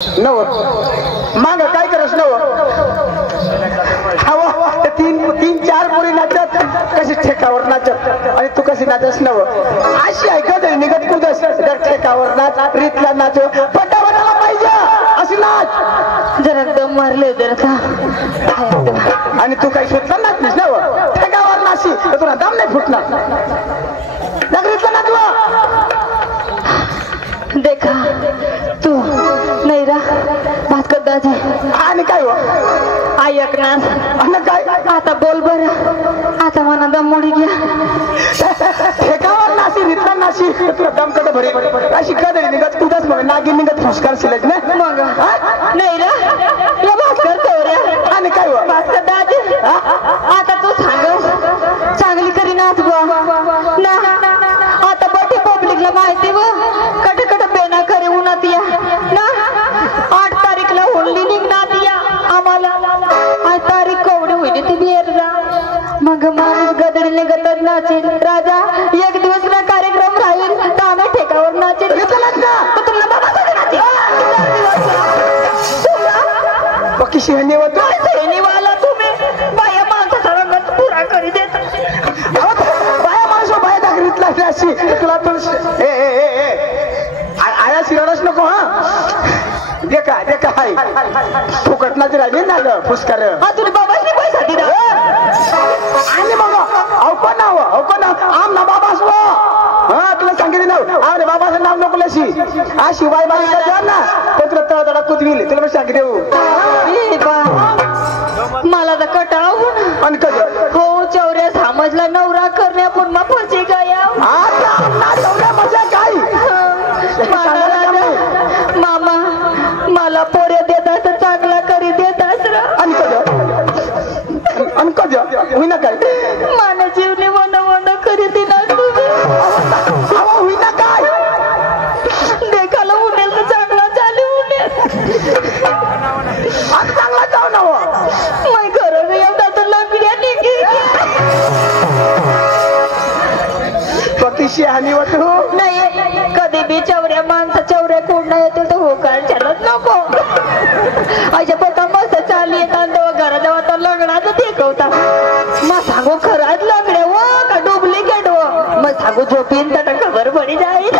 नव माग काय करस नव तीन चार पोरी नाचत कशी ठेकावर नाचत आणि तू कशी नाचस नव अशी ऐकत निघत कुदस जर ठेकावर नाच रीतला नाच पटापटाला पाहिजे अशी नाच जरा दम मारले जरा का आणि तू काही सुटला नाचलीस नव ठेकावर नाची तर तुला दम नाही फुटणार रीतला नाचवा देखा तू नाही रा भास्कर दाजी आणि काय हो ऐक ना आणि काय आता बोल बर आता मना दम मोडी घ्या ठेकावर नाशी रीतला नाशी तुला दम कद भरे अशी कदळी निघत कुदस म्हणून नागी निघत फुसकार शिलच ना मग नाही रा या भास्कर चौऱ्या आणि काय हो भास्कर दाजी आता तू सांग चांगली करी नाच ना आता बटी पब्लिकला माहिती व कट कट बेना करे उन्हात या ना 8 तारीखला होळी निघणार या आम्हाला 8 तारीख कोवडी होईल ती बियर जा मग माणूस गदडीने गदड नाचेल राजा एक दिवस ना कार्यक्रम राहील तर आम्ही ठेकावर नाचेल तुला बाबा बाकी शहनी होतो शहनीवाला तुम्ही बाया माणसाचा रंग पुरा करी देत बाया माणूस बाया दाखरीतला अशी तुला आया शिरडच नको हा देखा हाय फुकट नाच राहिले ना ग पुष्कर हा तुला बाबाशी पैसा दिला आणि मग अवकन आम ना बाबास वो हा तुला सांगितलं नाव अरे बाबाचं नाव नको लशी हा शिवाय बाबा द्या ना पत्र तळतळा कुदविल तुला मी सांगितलं मला तर कटाळून आणि कसं हो चौऱ्या समजला नवरा करणे आपण मग फसी गया मजा काय मामा मला पोऱ्या देतात चांगला करी देतात आणि कधी होईना काय माना जीवने वन करी दिना होईना काय देखाला उन्हेल तर चांगला चालू आणि चांगला जाऊ ना मग घर एवढा तर लग्या निघी पतीशी हानी वाटू नाही कधी बी चौऱ्या माणसा चौऱ्या कोण येते तर हो काय चालत नको अशा पता मस्त चालली येतात घरा जेव्हा तर लग्नाचं देखवता मग सांगू खराच लग्न व का डुप्लिकेट व मग सांगू झोपीन तर खबर पडी जाईल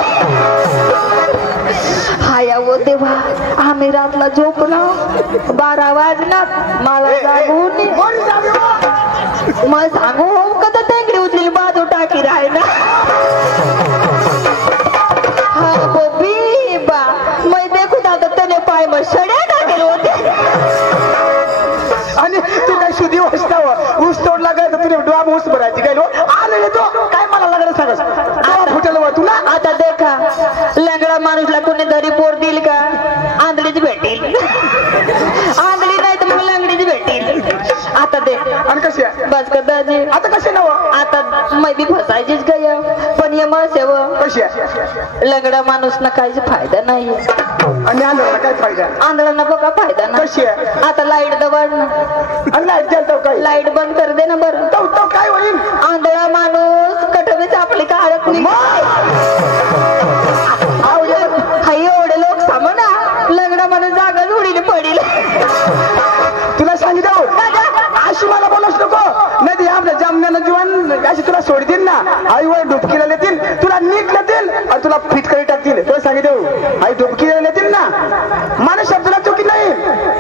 हाया वो देवा आम्ही रातला झोपलो 12 वाजणार मला जागून मग सांगू हो कदा टेंगडी उचली बाजू टाकी राहिला हा बोबी बा मैं देखू दादा तने पाय मग सड्या टाकेल होते आणि तू काय शुद्धी वाचता ऊस तोडला काय तर तुला डोळा ऊस भरायची काय आले येतो काय मला लागलं सांगस फुटल तुला आता देखा लंगडा माणूसला कोणी दरी पोर देईल का आंधळीच भेटेल आंधळी नाही तर मग लंगडीच भेटेल आता दे आणि कशी बस का दाजी आता कशी नव आता मै बी फसायचीच गय पण हे मग सेव कशी लंगडा माणूस ना काहीच फायदा नाही आणि आंधळाला काय फायदा आंधळांना बघा फायदा ना कशी आता लाईट दबाड ना आणि लाईट चालतो काय लाईट बंद कर दे ना बरं तो काय होईल आंधळा माणूस कटवीच आपली काढत नाही हाय एवढे लोक सामना लग्न माणूस जागा जोडीने पडील तुला सांगितलं अशी मला बोलूच नको नदी आपल्या जमण्यानं जीवन अशी तुला सोडतील ना आई वर डुबकीला येतील तुला नीट लेतील आणि तुला फिटकरी टाकतील तुला सांगितलं आई डुबकीला येतील ना माणूस शब्दाला चुकी नाही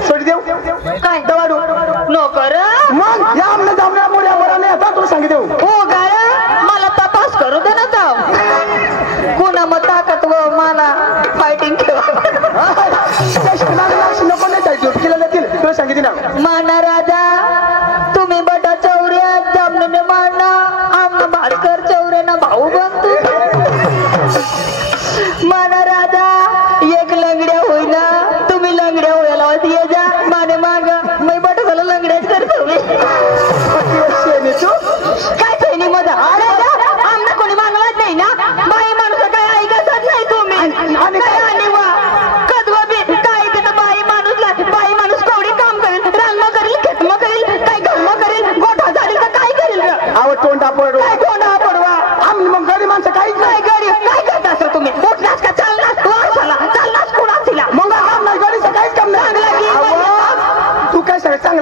सोडी देऊ काय दवाडू नोकर मग या आमने जमण्यामुळे नाही आता तुला सांगितलं हो गाय मला तपास करू दे ना तर कोणा मग ताकद व मला फायटिंग नको नाही डुबकीला येतील तुला सांगितलं ना माना राजा तुम्ही बटा चौऱ्या जमने माना आमना भास्कर चौऱ्याना भाऊ बनतो माना राजा एक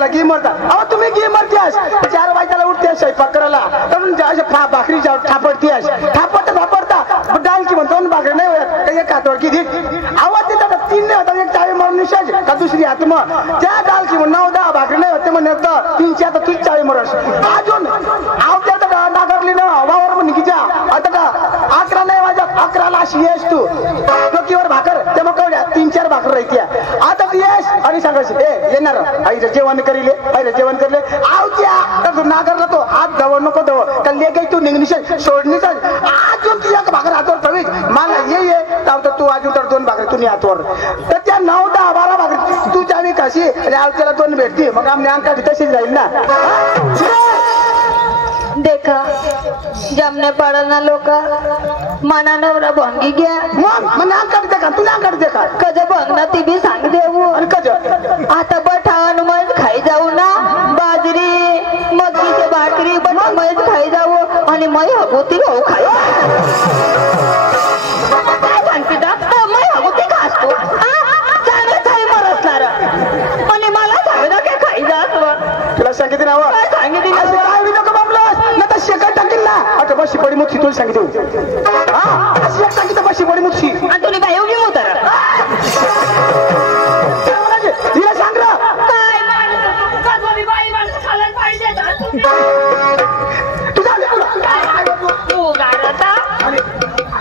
सांगितलं की मरता अहो तुम्ही की मरतेस 4 वाजताला उठतेस स्वयंपाक करायला भाकरी थापडतेस थापडता डाल की म्हणतो भाकरी नाही होत एक हातवर किती आवाज देतात 3 नाही होता एक चावी मारून निशाज का दुसरी हात मग त्या डाल की 9-10 भाकरी नाही होते म्हणत 3ची आता तुझी चावी मरस अजून आव त्या नागरली ना वावर म्हणे की त्या आता का 11 नाही वाजत 11ला अशी येस तू डोकीवर भाकर ते मग कवड्या 3-4 भाकर राहत्या आता ती येस आणि सांगायचं ए येणार आईचं जेवण करीले आईचं जेवण करले आव त्या तू नागरला तो हात धव नको धव का लेगाई तू निघणीस सोडणीच अजून ती एक भाकर हातवर ठेवीच मला ये तर तू अजून तर 2 भाकरी तुम्ही हातवर तर त्या 9-10-12 भाकरी तू जावी कशी आणि आव त्याला 2 भेटती मग आमने अंकाठी तशीच राहील ना देखा जमने पड़ा ना लोक मना नवरा भंगी गया मग अंकाठी देखा तुला अंकाठी देखा कज भंगना ती बी सांग देऊ आणि कज आता बठाण मज खाई जाऊ ना बाजरी मक्कीचे भाकरी पण मज खाई जाऊ आणि मै हगोती हो खाई काय सांगते मै हगोती खास तू चांगले खाई मरसणार आणि मला सांगितलं काय खाई जात तुला सांगितले ना काय सांगितलं काय नको बाबलास ना तर शेकट टाकील ना आता बशी पडी मुठी तुला सांगितलं अशी एक टाकी तर बशी पडी मुठी आणि तुम्ही काय एवढी मोतर तिला सांग रा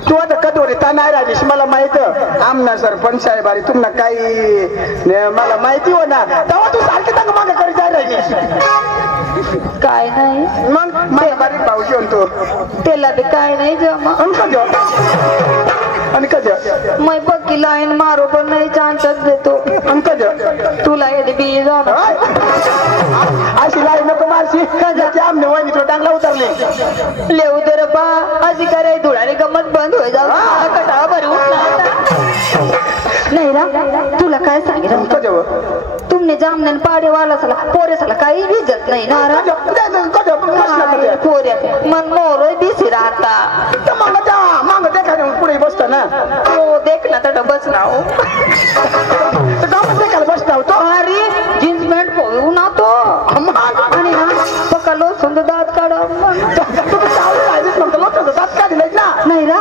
तू आता कधोरी ता नाही राजेश मला माहित आमना सरपंच साहेब अरे तुम्हाला काही मला माहिती हो ना तेव्हा तू सारखी तंग मागे करी जाय राजेश काय नाही मग मला बारीक भाऊजी म्हणतो त्याला बी काय नाही जमा आणि कधी मैं पक्की लाईन मारो पण नाही चान्सच देतो तुला येते बी जाणार अशी लाई नको मारशी कधी आमने वहिनी तो टांगला उतरले लेऊ दे रे बा अशी करे धुळाने गमत बंद होई जाऊ कटाळा भरी उठला नाही रा तुला काय सांगितलं तुमने जामने पाडे वाला साला पोरे साला काही इज्जत नाही ना पोऱ्या मन मोर दिसी राहता मांग देखा पुढे बसता ना हो देख ना तर बस ना हो देखायला बसता होतो अरे जीन्स पॅन्ट पोहू ना तो आणि ना पक्का लोसून दात काढा दात काढले ना नाही रा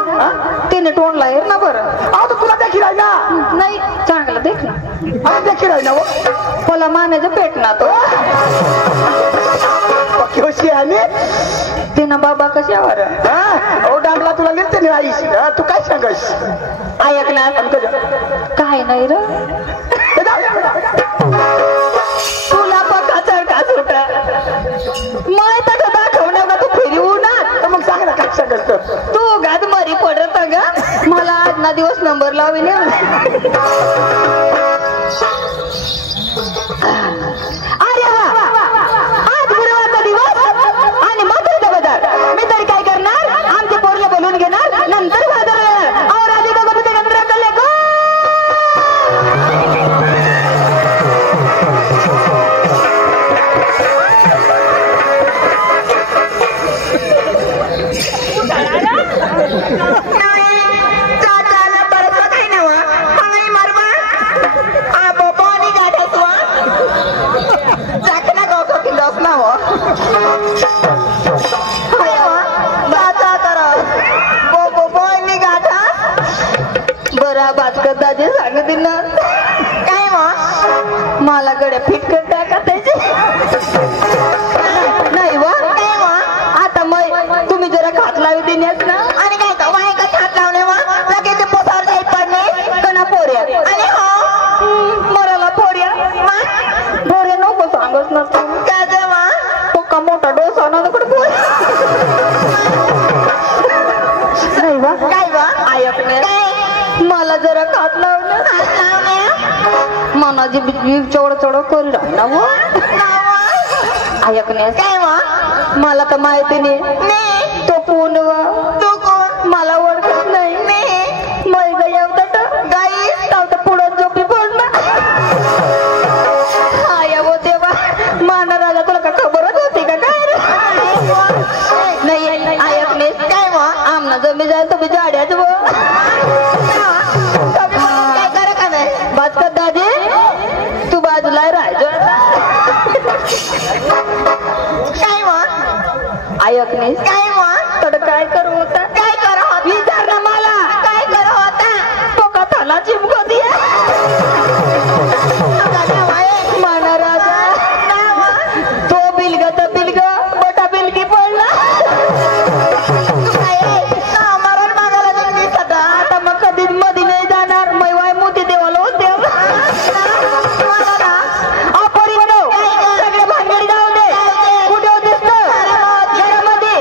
त्याने तोंडला आहे ना बरं आता तुला देखी राही ना नाही चांगलं देख ना देखी राही ना मला मानेचं पेट ना तो कशी आणि ते ना बाबा कशावर ओ डांगला तुला लिहिते नाही आईस तू काय सांगस ऐक ना काय नाही र तुला पक्का चढका सुटा माय तर दाखवणार ना तू फिरवू ना मग सांग ना काय सांगस तू गात मरी पडत ग मला आज ना दिवस नंबर लावले अरे वा आज गुरुवारचा दिवस आणि मग बाजार मी तरी काय करणार आमचे पोरले बोलून घेणार नंतर बाजार और आधी बघा ते नंतर कल्ले गो दाजी सांगते ना काय मग मला गड्या फिटकट टाका त्याची नाही वा काय मग आता मग तुम्ही जरा खात लावी देण्यास ना आणि काय का वाय का खात लावले मग लगेच पोसावर जाई पडले कना पोऱ्या आणि हो मराला पोऱ्या पोऱ्या नको सांगच ना तू काय जेव्हा पक्का मोठा डोसा ना पण पोऱ्या नाही वा काय वा ऐकणे मला जरा खात लावलं मनाची चवड चवड करू राहिला वो ऐकणे काय वा मला तर माहिती नाही तो कोण वा तो कोण मला ओळखत नाही मै गाई अवतट गाई तर पुढं झोपी पडणार आया वो देवा माना राजा तुला का खबरच होती का काय नाही ऐकणे काय वा आमना जमी जाय तुम्ही जाड्याच वो दादी तू बाजूला राहायचो काय मग ऐकणेस काय मग तर काय करू होता काय करा होता विचार ना मला काय करा होता तो कथाला चिमको दिया माना राजा तो बिलग तर बिलग मोठा बिलगी पडला मरण मागायला लागली सदा आता मग कधीच मध्ये नाही जाणार मैवाय मोती देवाला होते सगळे भानगडी जाऊ दे कुठे होतीस तू घरामध्ये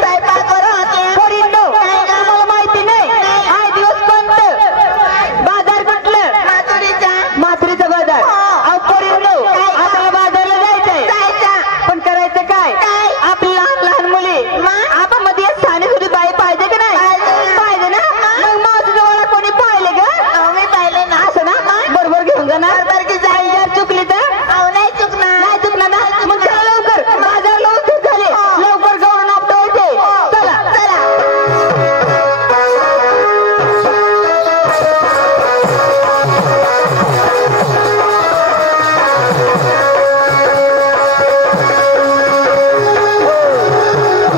काय करत होतीस पोरींनो तुम्हाला माहिती नाही आय दिवस कोणतं बाजार कुठलं माथुरीचा बाजार अहो पोरींनो आपल्याला बाजारला जायचंय पण करायचं काय आपली लहान लहान मुली आपण मध्ये साने सुद्धा बाई पाहिजे की नाही पाहिजे ना मग मावशीच्या वेळा कोणी पाहिले ग मी पाहिले ना असं ना बरोबर घेऊन जाणार बरोबर की जाईल. आई जर चुकली तर नाही चुकणार नाही चुकणार ना मग चला लवकर बाजार लवकर झाले लवकर गौरव आपटवायचे चला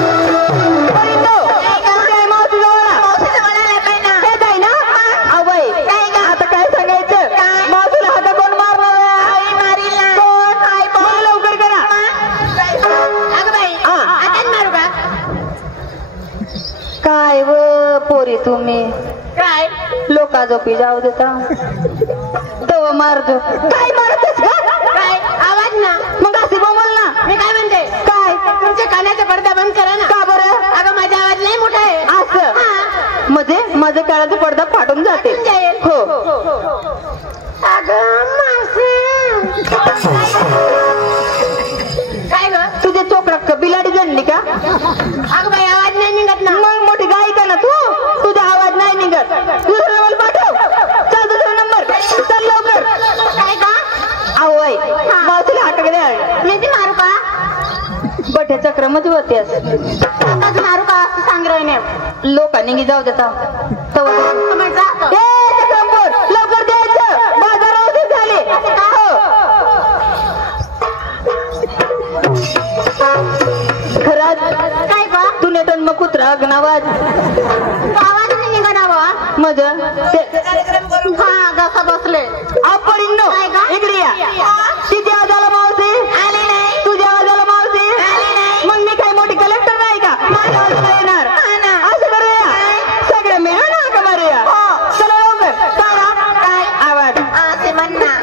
पोरींनो, कुठे आहे मावशीच्या वेळा? हे जाई ना अवय आता काय सांगायचं मावशीला हात कोण मारणार कोण मग लवकर करा काय व पोरी तुम्ही काय लोका झोपी जाऊ देता तव मारतो काय मारतेस का काय आवाज ना मग अशी बोल ना मी काय म्हणते काय तुमच्या कानाचा पडदा बंद करा ना का बरं अगं माझा आवाज लय मोठा आहे असं हा. म्हणजे माझ्या काळाचा पडदा फाटून जाते फाटून जाईल. हो अगं मावशी काय ग तुझे चोकराक बिलाडी जणली का अगं बाई आवाज नाही निघत ना मग मोठी गायिका ना तू तुझा आवाज नाही निघत दुसरा नंबर पाठव चल दुसरा नंबर चल लवकर काय का आवय मावशीला हात द्या मी ती मारू का बठे चक्र मध्ये होतेस स्वतःच मारू का असं सांग राहिले लोकांनी गी जाऊ देता समजता लवकर द्यायचं बाजार अवधीत झाले हो. खरंच काय का तू नेटन मग कुत्रा अग्नावाज आवाज नाही निघावा मज हा जसा बसले आपणींनो काय का? इकडे या किती आवाजाला मावशी आले नाही तुझ्या आवाजाला मावशी आले नाही मग मी काय मोठी कलेक्टर नाही का माझ्या आवाजाला येणार हा ना. असं करूया सगळे मिळून हाका मारूया चला लवकर काय आवाज असे म्हण ना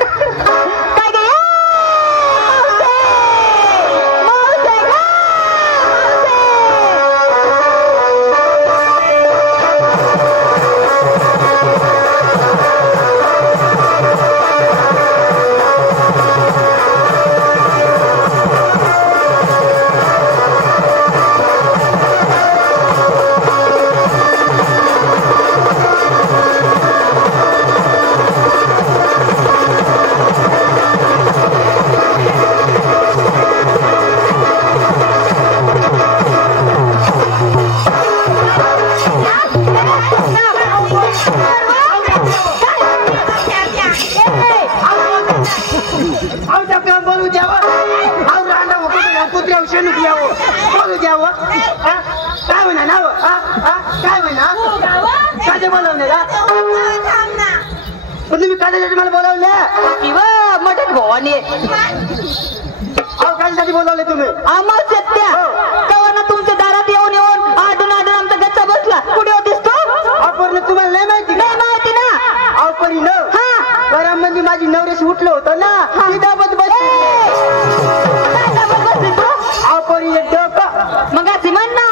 काय गे मावशी ग, बोलू द्यावं कुत्र्या शेणूक यावं बोलू द्यावं काय म्हणा नाव काय म्हणा काजे बोलवले का पण तुम्ही काच्यासाठी मला बोलावले किंवा मटण भवानी अहो कायसाठी बोलावले तुम्ही आम्हा सत्या कवाना तुमच्या दारात येऊन येऊन आडून आडून आमचा गच्चा बसला कुठे होतीस तू आपण तुम्हाला नाही माहिती नाही माहिती ना अहो परी न घरामध्ये माझी नवऱ्याशी उठलं होतं ना ती दाबत बसली अहो परी डोकं मग अशी म्हण ना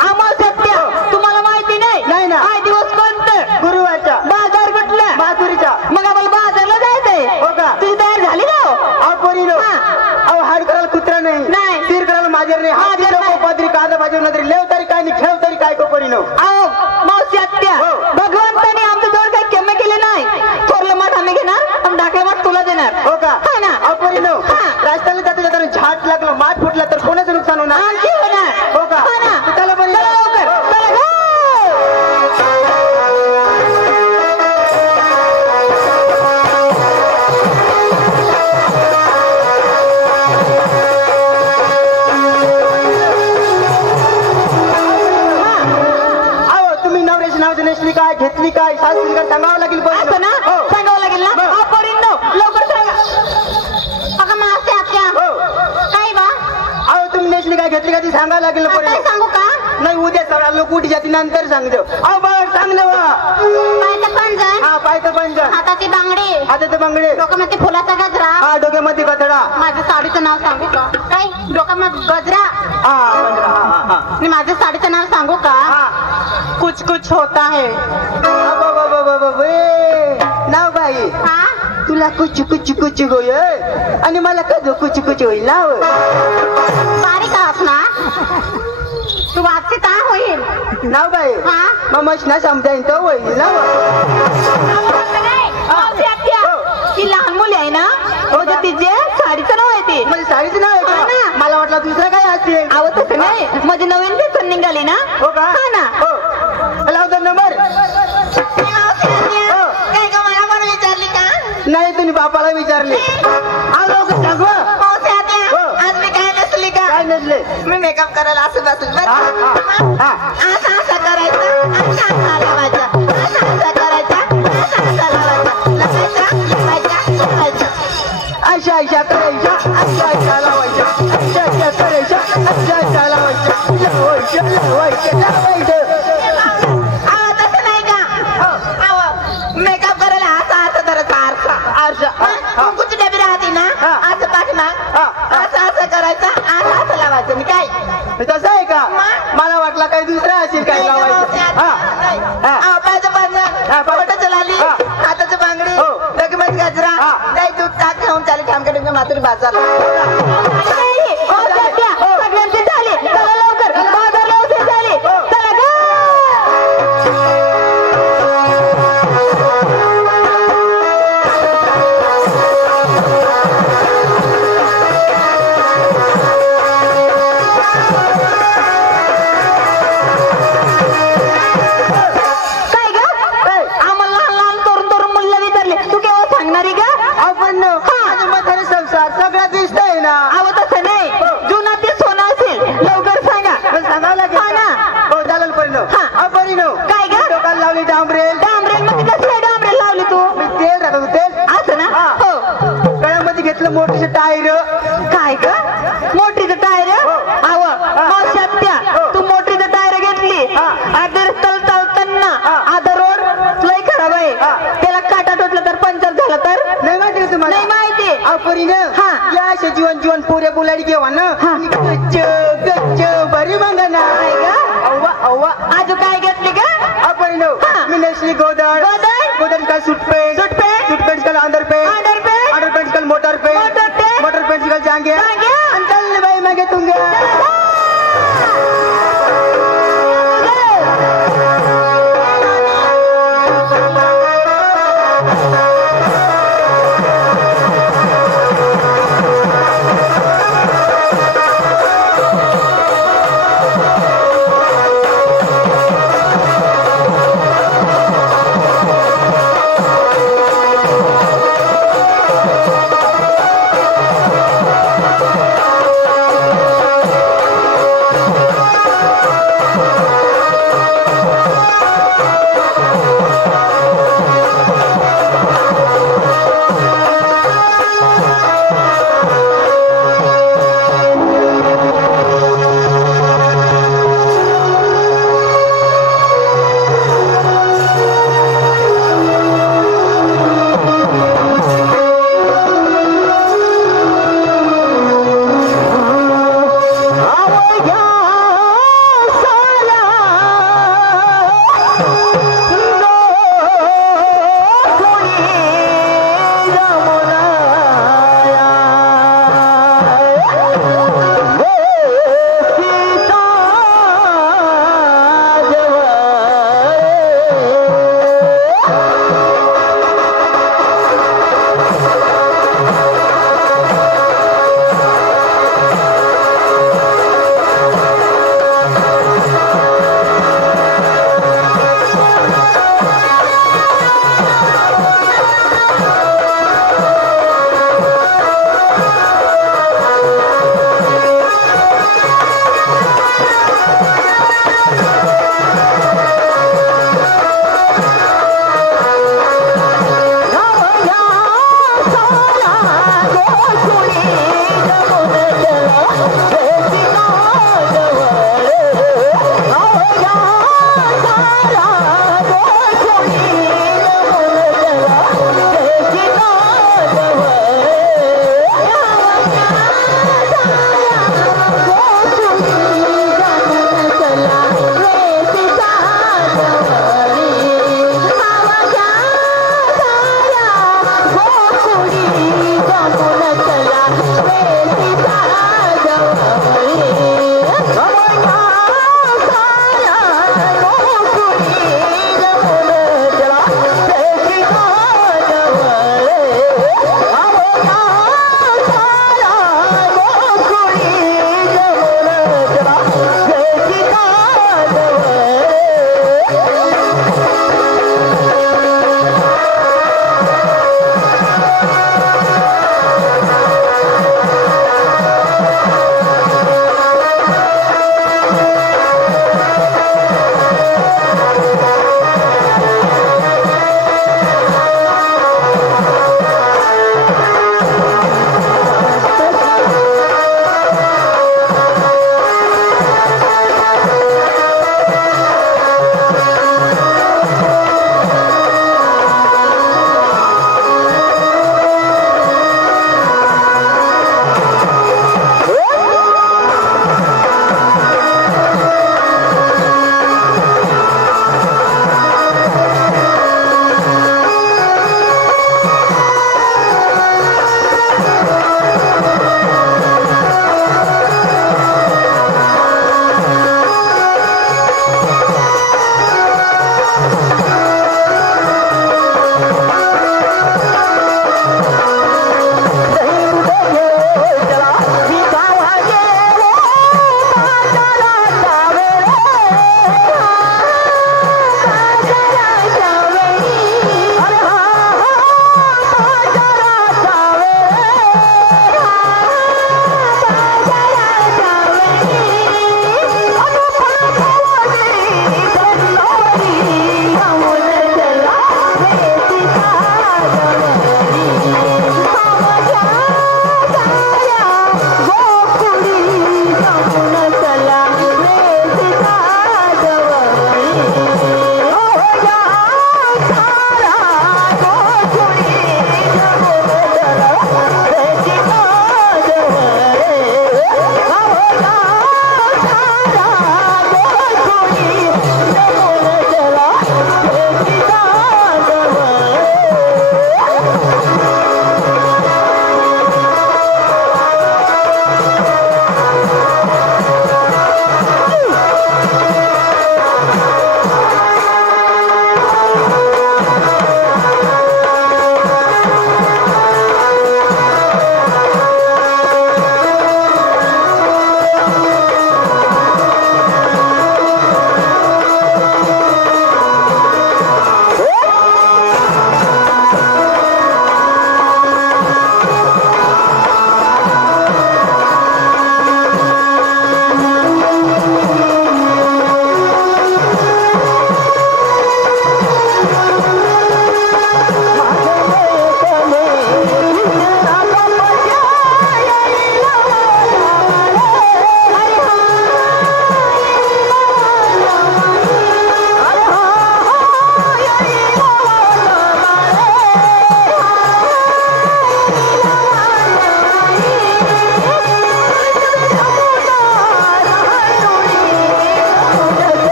आम्हा सत्या तुम्हाला माहिती नाही नाही ना. हा दिवस कोणतं गुरुवारच्या बाजार कुठला माथुरीच्या मग आम्हाला बाजारला जायचंय हो का तुझी तयार झाली ना हो? अहो परी नो अहो हाड करायला कुत्रा नाही नाही. तीर करायला माझ्यावर नाही हात माझ्यावर नको नाही. पदरी कांदा भाजी नंतर लेव तरी काय नाही खेळ तरी काय को परी नो अहो मावशी आत्या हो. भगवंताने आमच्या जवळ काही कमी केले नाही थोरलं माठ आम्ही घेणार आणि धाकलं माठ तुला देणार हो का हा ना अहो परी नो हा. रस्त्याला जाता जाताना झाट लागलं माठ फुटला तर कोणाचं नुकसान होणार आमची होणार हो का हा ना चला परी चला लवकर चला गो. आधी सांगावं लागेल आता पहिले. सांगू का नाही उद्या सगळा लोक उठी जाते नंतर सांगतो. अहो बरं सांग ना बा. पायचं पंजन हा पायचं पंजन, हाताची बांगडी हाताचे बांगडे, डोक्यामध्ये फुलाचा गजरा हा डोक्यामध्ये कचडा, माझ्या साडीचं नाव सांगू का काय डोक्यामध्ये गजरा हा पंजरा, हा हा आणि माझ्या साडीचं नाव सांगू का हा. कुछ कुछ होता है नाव बाई हा तुला कुच कुच कुच होय आणि मला कधी कुच कुच होईल नाव. बारीक आहात ना तू वाचते का होईल नाव बाई हा मग मशना समजाईन तो होईल नाव. ती लहान मुली आहे ना म्हणजे तिचे साडीचं नाव आहे ते म्हणजे साडीचं नाव आहे हा का? ना. मला वाटलं दुसरं काय असेल. अहो तसं नाही म्हणजे नवीन फॅशन निघाली ना हो का? हा ना हो लावतो नंबर. काय का मला पण विचारली का नाही तुम्ही बापाला विचारले. आलो का सांगू? आज मी काय नसली का काय नसले. मी मेकअप करायला असं बसून हा, हा, हा. असं असं करायचं असं असं लावायचं असं असं करायचं असं असं लावायचं लावायचं लावायचं अशा अशा करायच्या, अशा अशा लावायच्या, अशा अशा करायच्या, अशा अशा लावायच्या, लावायच्या लावायच्या लावायचं. तसं नाही का मेकअप करायला असं असं करायचं आरसा कुठची डबी राहते ना हा. असं पाठीमाग हा. असं असं करायचं असं असं लावायचं मी काय तसं आहे का? मला वाटलं काही दुसरं असेल काय लावायचं. हा हा पायचं हा, पाहिजे पाय- फोटो चलाली हा. हाताचं बांगडी हो. डोक्यामध्ये गजरा हा. नाही दूध ताक घेऊन चालेल ठामकडे मातुरी बाजार सगळ्यांचे झाले चला लवकर बाजार लवकर झाले चला ग काय ग आम्हाला लहान लहान तरुण तरुण मुलं विचारले तू केव्हा सांगणारी ग आपण माझ्या मताने संसार सगळा दिसतंय ना. अहो तसं नाही जुना ते सोनं असेल लवकर सांगा पण सांगावं लागेल हा ना. का? हो चालेल परिणव. हा. हा परिणव. काय ग? डोक्याला लावली डांबरेल. डांबरेल मध्ये कसले डांबरेल लावली तू मी तेल राहतो तेल. असं ना हा. हो गळ्यामध्ये घेतलं मोठीचे टायर. काय ग मोटरीचं टायर हो. अव मावशात्या हो. तू मोटरीचं टायर घेतली हा. आधी चालताना हा. आधा रोड लय खराब आहे हा. त्याला काटा टोचला तर पंचर झाला तर नाही माहिती का तुम्हाला? नाही माहिती परिणव. हा. या अशा जीवन जीवन पुऱ्या बुलाडी घेवा ना. हा. गच्च गच्च बरी मग ना. काय ग अव्वा अव्वा. आजू काय घेतली ग परिणव. हा. मी नेसली गोदड. गोदड का सूटपेंट. सूटपेंट का अंडरपेंट. अंडरपेंट. अंडरपेंट का motor pant. Motor pant. Motor pant का जांगे. जांघ्या. आणि चल बाई मागे तुंगे.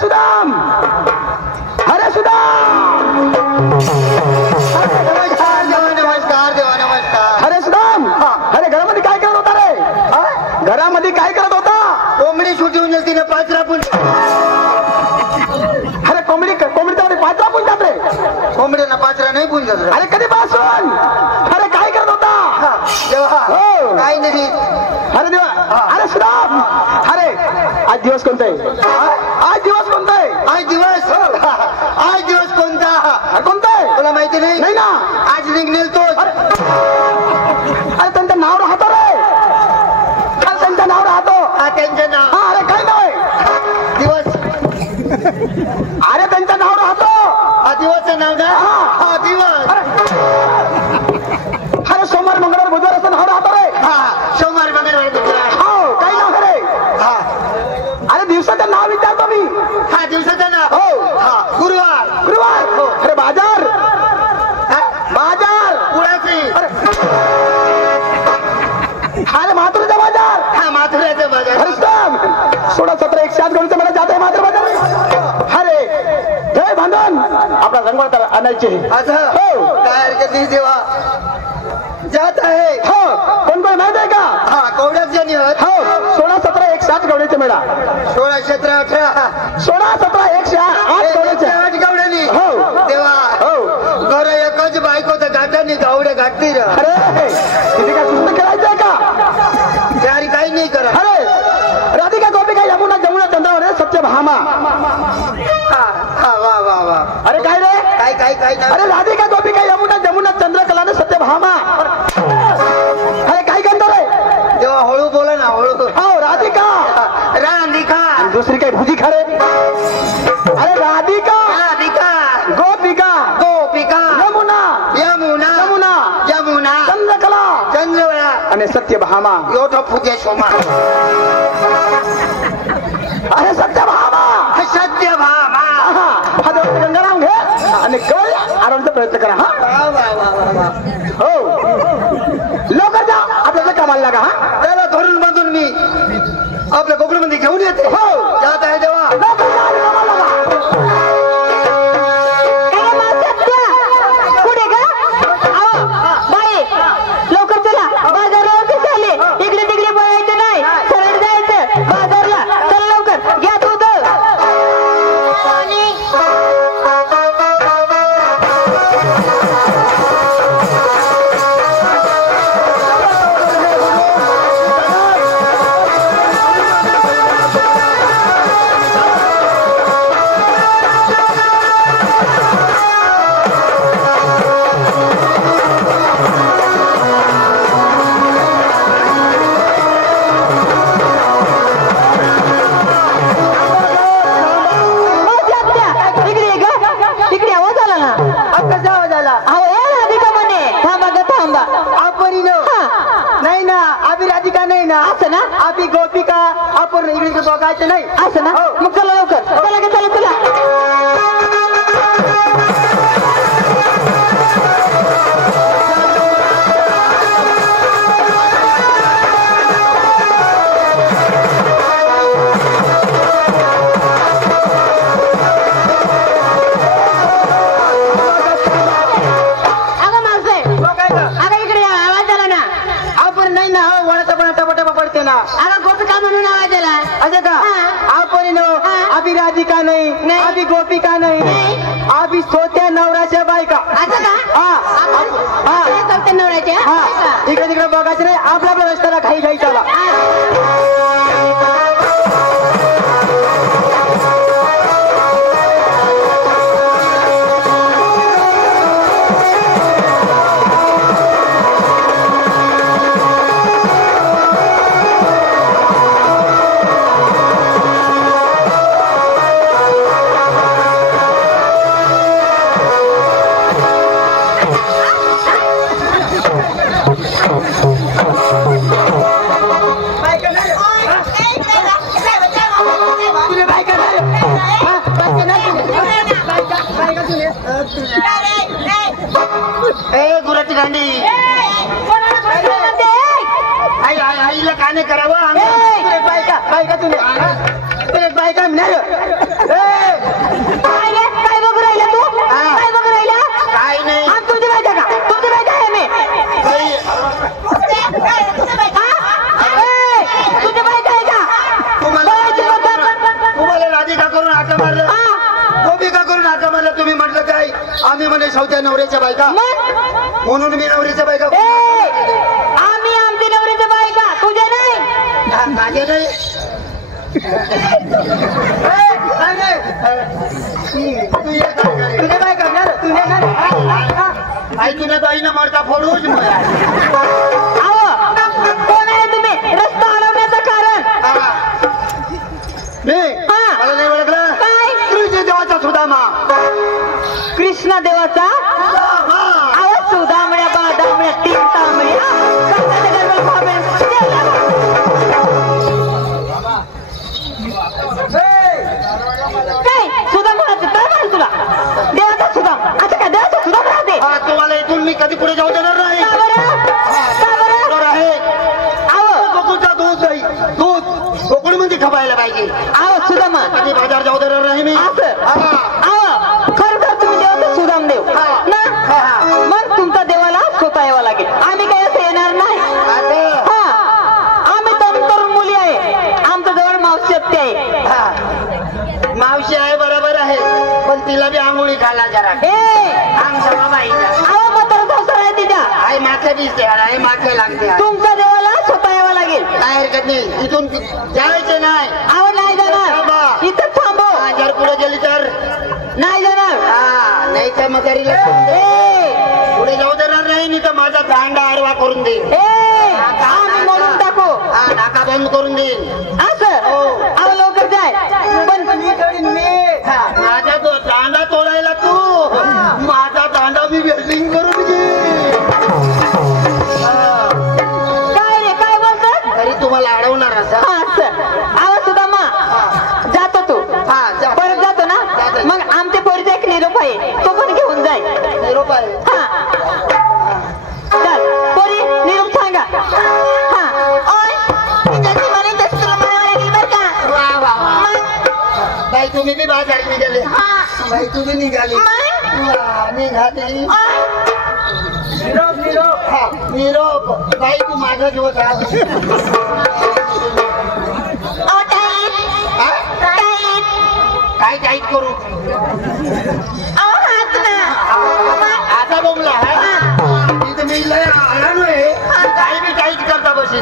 सुदाम, अरे सुदाम, नमस्कार देवा, नमस्कार देवा, नमस्कार. अरे सुदाम, अरे घरामध्ये काय करत होता रे? घरामध्ये काय करत होता? कोंबडी सुटी होऊन तिने पाचरा पण अरे कोंबडी तर पाचरा पण जात रे. कोंबड्यांना पाचरा नाही पुंजत. अरे कधीपासून? अरे काय करत होता? देवा हो. काही नाही. अरे देवा, अरे सुदाम, अरे आज दिवस कोणता आहे? आज दिवस कोणता आहे? आज दिवस, आज दिवस कोणता? अरे कोणता आहे? तुला माहिती नाही? नाही ना. आज निघेल तो. अरे त्यांचं नाव राहतो रे. अरे त्यांचं नाव राहतो. हा त्यांचं नाव. हा, अरे काय नाव आहे? दिवस. अरे त्यांचं नाव राहतो. हा दिवसचं नाव ना. हा दिवस. अरे सोमवार मंगळवार बुधवार असं नाव राहतो रे. हा सोमवार मंगळवार बुधवार. हो, काय नाव आहे रे? हा अरे दिवसाचं नाव विचारतो मी. हा दिवसाचं नाव. हो. हा गुरुवार. गुरुवार. अरे बाजार, हा बाजार. कुळाची. अरे माथुराचा बाजार. हा माथुराचं बाजार. अरे सुदाम, 16-17 107 गवळीचं मला जात आहे मात्र बाजार. अरे जय बांधन आपला रंगवळ तर आणायचे. असं हो. काय हरकत नाही देवा. जात आहे. हो, कोण कोण माहित आहे का? हा कवड्यात जणी होत. हो, 16-17 107 गवळीचे मेळा. 16, 17, 18. 16-17 108 गवळीचे. आठ गवड्यानी. हो. देवा हो. घर एकच बायको तर गाठानी गावड्या गाठती र. अरे तिथे काय पुस्तक खेळायचंय का? तयारी काही नाही करत. अरे राधिका गोपिका यमुना जमुना चंद्रावर सत्यभामा. हा हा वा वा वा. अरे काय रे? काय काय काय नाही. अरे राधिका गोपिका यमुना जमुना चंद्रकला सत्यभामा. अरे काय करतो रे? देवा हळू बोला ना हळू. हो, राधिका. राधिका. आणि दुसरी काय भुजी खा रे? अरे राधिका, राधिका. गोपिका, गोपिका. यमुना, यमुना. यमुना, यमुना. चंद्रकला चंद्रवळा. आणि सत्यभामा. एवढं फुगे सोमा. अरे सत्यभामा. सत्यभामा. हा दोन गंगाराम घे आणि गळ आरामचा प्रयत्न करा. हा वा वा वा वा वा. हो, लवकर जा, आपल्याला कामाला लागा. हा त्याला धरून बांधून मी आपल्या कोकणामध्ये घेऊन येते. हो. जात आहे देवा. लवकर जा आणि कामाला लागा. पुढे का? अहो, बाई लवकर चला, बाजारला होते झाले. इकडे तिकडे बोलायचं नाही, सरळ जायचं बाजारला. चला लवकर, घ्या दूध. इकडे आवाज आला ना. कसा आवाज आला? अहो या राधिका म्हणे. थांबा ग थांबा. आपण नाही ना. आम्ही राधिका नाही ना. असं ना? आम्ही गोपिका. आपण इकडे बघायचं नाही. असं ना? मग चला लवकर. चला ग चला चला. अगं मावसे, अगं इकडे या, आवाज आला ना. आपण नाही ना. वळता पण टपटप पडते ना. अगं गोपिका म्हणून आवाज आला. असं का? हा. आपण हा. आम्ही राधिका नाही. नाही. आम्ही गोपिका नाही. नाही. आम्ही सोत्या नवऱ्याच्या बायका. असं का? हा हा चौथ्या नवऱ्याच्या. हा. इकडे तिकडे बघायचं नाही. आपल्या आपल्या रस्त्याला खाई खाई चाला. ए गुराची दांडी. आईला काने करावं. बायका बायका तुम्ही बायका नाही. हाका मारलं गोबी का करून हाका मारलं तुम्ही म्हटलं काय आम्ही म्हणे सौत्या नवऱ्याच्या बायका म्हणून मी नवऱ्याच्या बायका आम्ही आमच्या नवऱ्याच्या बायका तुझ्या नाही माझे नाही तुझे बाय करणार तुझे आई तुला बाईनं मरता फोडूच कोण आहे तुम्ही रस्ता अडवण्याचं कारण मला नाही ओळखलं काय कृष्ण देवाचा सुदामा कृष्ण देवाचा आवाज सुदामड्या बादामड्या तीन तांबड्या तुला देवाचा सुदाम आता काय देवाचा सुदाम राहते तुम्हाला इथून मी कधी पुढे जाऊ देणार नाही गोकुळचा दूध नाही दूध गोकुळ मध्ये खपायला पाहिजे आवाज सुदामा कधी बाजार जाऊ देणार नाही मी खरं तुम्ही देवाचा सुदाम देव ना मग तुमचा देवाला स्वतः यावं लागेल आम्ही काही असं येणार नाही आम्ही तरुण मुली आहे आमच्या जवळ मावशी हत्या आहे मावशी आहे बरोबर आहे पण तिला बी आंघोळी घाला जरा अंग सवा बाईचा म्हातारा संसार आहे तिच्या आई माथे दिसते आई माथे लागते तुमच्या देवाला स्वतः यावं लागेल काय हरकत नाही इथून जायचे नाही नाही जाणार इथं थांबव जर पुढे गेली तर नाही जाणार नाही तर मग पुढे जाऊ देणार नाही तर माझा दांडा आडवा करून देईन आम्ही मोडून टाकू नाका बंद करून देईन असं लवकर जाय पण माझा दांडा तोडायला तू माझा दांडा मी वेल्डिंग करून घे काय रे काय बोलतो तरी तुम्हाला अडवणार असं आवाज सुद्धा जातो तू परत जातो ना मग आमच्या पोरीचा एक निरोप आहे तो पण घेऊन जाय निरोप आहे चल पोरी निरोप सांगा बाई तुम्ही बी बाजार निघाले बाई तुम्ही निघाली निघाली निरोप बाई तू माझा दिवस काय टाईट करू आता बोमला तिथं मी लय आला नाही काय बी टाईट करता बशी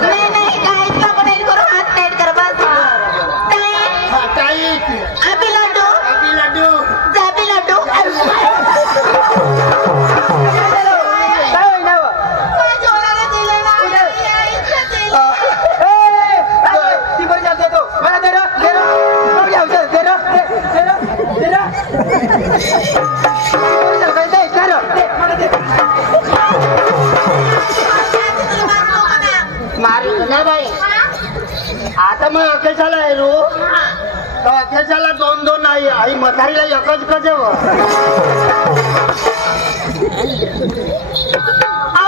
ना बाई आता मग अखेशाला आहे रो तर अखेशाला दोन दोन नाही आई म्हातारीला एकच कसे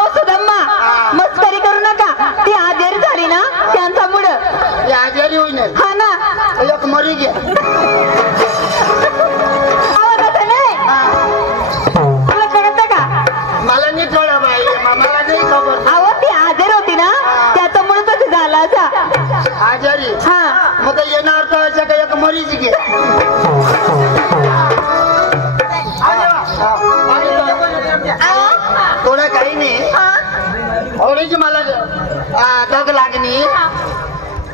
सुधम्मा मस्करी करू नका ती आजारी झाली ना त्यांचा मुड ती आजारी होईन हा ना एक मरी घ्या तुला कळत का मला नाही कळलं बाई मला नाही खबर अहो ती आजारी होती ना त्याच्यामुळे तसं झालं असा आजारी मग येणार तर अशा काही एक मरीच घे थोडं काही नाही थोडीच मला दग लागणी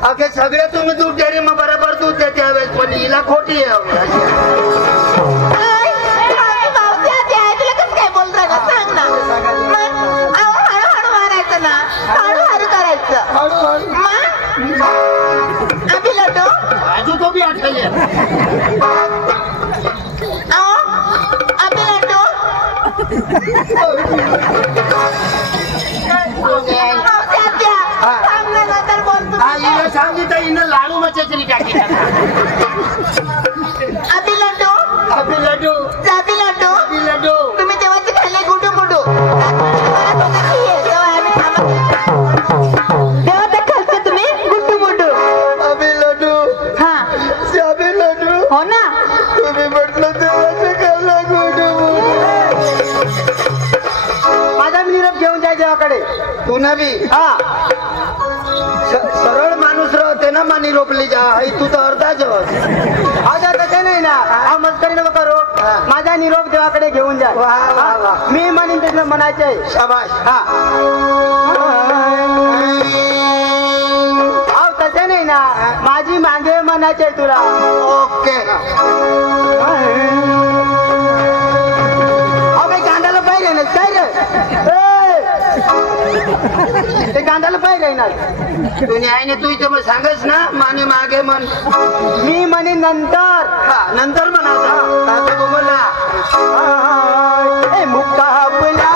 अखे सगळे तुम्ही दूध द्या रे मग बरोबर दूध द्या त्यावेळेस पण हिला खोटी आहे काय बोल सांग ना हळूहळू मारायचं ना हळूहळू करायचं अभि लड्डू आजू तो बी आठवले अभि लड्डू हिला सांगितलं हिनं लाडू मच्छी टाकी अभि लड्डू अभि लड्डू अभि लड्डू अभि लड्डू तुम्ही तेव्हाचे खाल्ले गुडू गुडू तेव्हा खालचे तुम्ही गुड्डू मुडू अभि लड्डू अभि लड्डू हो ना तुम्ही म्हटलं तेव्हाचे खाल्ला गुडू माझा निरोप घेऊन जाय देवाकडे तू ना बी सरळ माणूस राहते ना मानी रोपली जा तू तर अर्धा जेवण आज आता काय नाही नाही ना हा मस्करी नको करू. माझा निरोप देवाकडे घेऊन जा. वा, वा, वा. मी म्हणेन त्याचं म्हणायचंय. शाबाश. हा अहो तसं नाही ना माझी मागे म्हणायचंय तुला. ओके. अहो काही कांद्याला पाहिजे ना काय रे ते कांद्याला पाहिजे ना. तुम्ही आहे ना तू इथे मग सांगच ना माने मागे म्हण. मी म्हणे नंतर. हा, नंतर म्हणायचं बोला. मुकाबला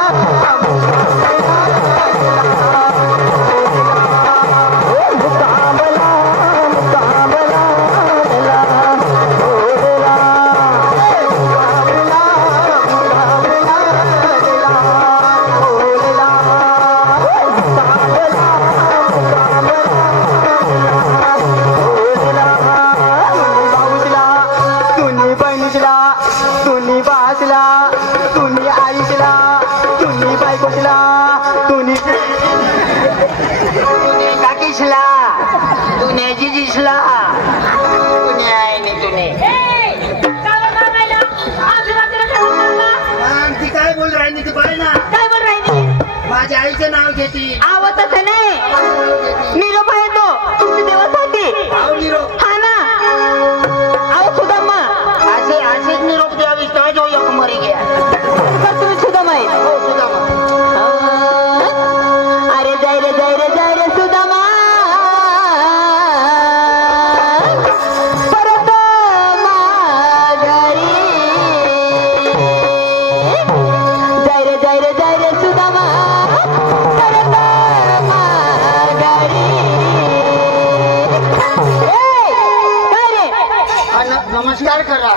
माझ्या आईचं नाव घेती. आवतच नाही निरोप आहे तो तुमच्या देवासाठी. हा ना आहो सुदामा असेच निरोप द्यावी तेव्हा जो एक मरी घ्या. तुम्ही सुदामा आहे. हो तुझा अरे जाय रे सुदामा परत माघारी. जाय रे सुदामा परत माघारी. काय रे नमस्कार करा.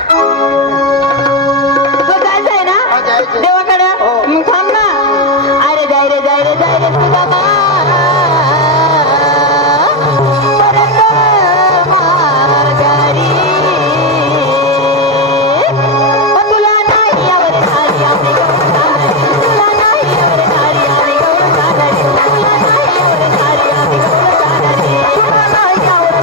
तो जायचंय ना हा, जायचंय. देवाकडे. मग थांब ना. अरे जाय रे सुदामा परत माघारी. तुला नाही आवडणारी आम्ही गवळण जाणारी. तुला नाही आवडणारी आम्ही गवळण जाणारी. तुला नाही आवडणारी आम्ही गवळण जाणारी. तुला नाही आवड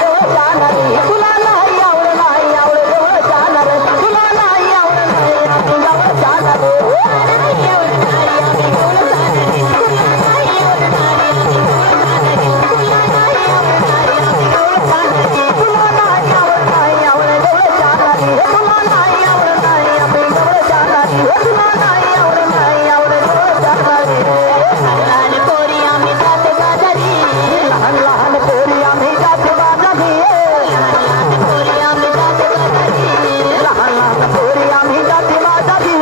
जवळ जाणारी. तुला नाही आवड जवळ जाणारी. तुला नाही आवडणारी आम्ही गवळण जाणारी. तुला नाही आवडणारी आम्ही गवळण जाणारी. तुला नाही आवडणारी आम्ही गवळण जाणारी. तुला नाही आवडणारी आम्ही गवळण जाणारी. तुला नाही आवड जवळ जाणारी. तुला नाही आवडणारी आम्ही गवळण जाणारी. तुला नाही आवड जवळ जाणारी. लहान पोरी आम्ही जात बाजारी. लहान पोरी आम्ही जात बाजारी. लहान पोरी आम्ही जात बाजारी. लहान पोरी आम्ही जात बाजारी.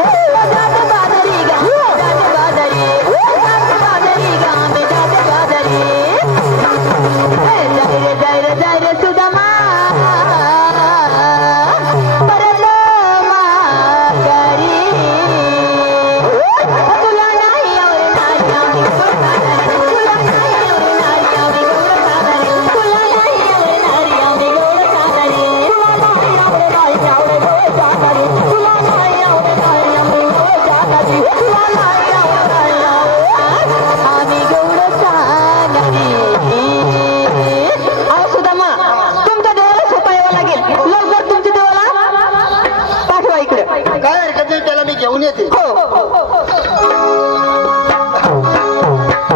जात बाजारी गा जात बाजारी. जात बाजारी गा आम्ही जात बाजारी. जाय रे सुदामा परत माघारी. तुला नाही आवडणारी आम्ही गवळण जाणारी. तुला नाही आवडणारी आम्ही गवळण जाणारी. तुला नाही आवडणारी आम्ही गवळण जाणारी. तुला नाही आवडणारी आम्ही गवळण जाणारी. तुला नाही आवडणारी आम्ही गवळण जाणारी. अहो सुदामा तुमच्या देवाला सोपा यावं लागेल. लवकर तुमच्या देवाला पाठवा इकडे. काय हरकत नाही त्याला मी घेऊन येते. हो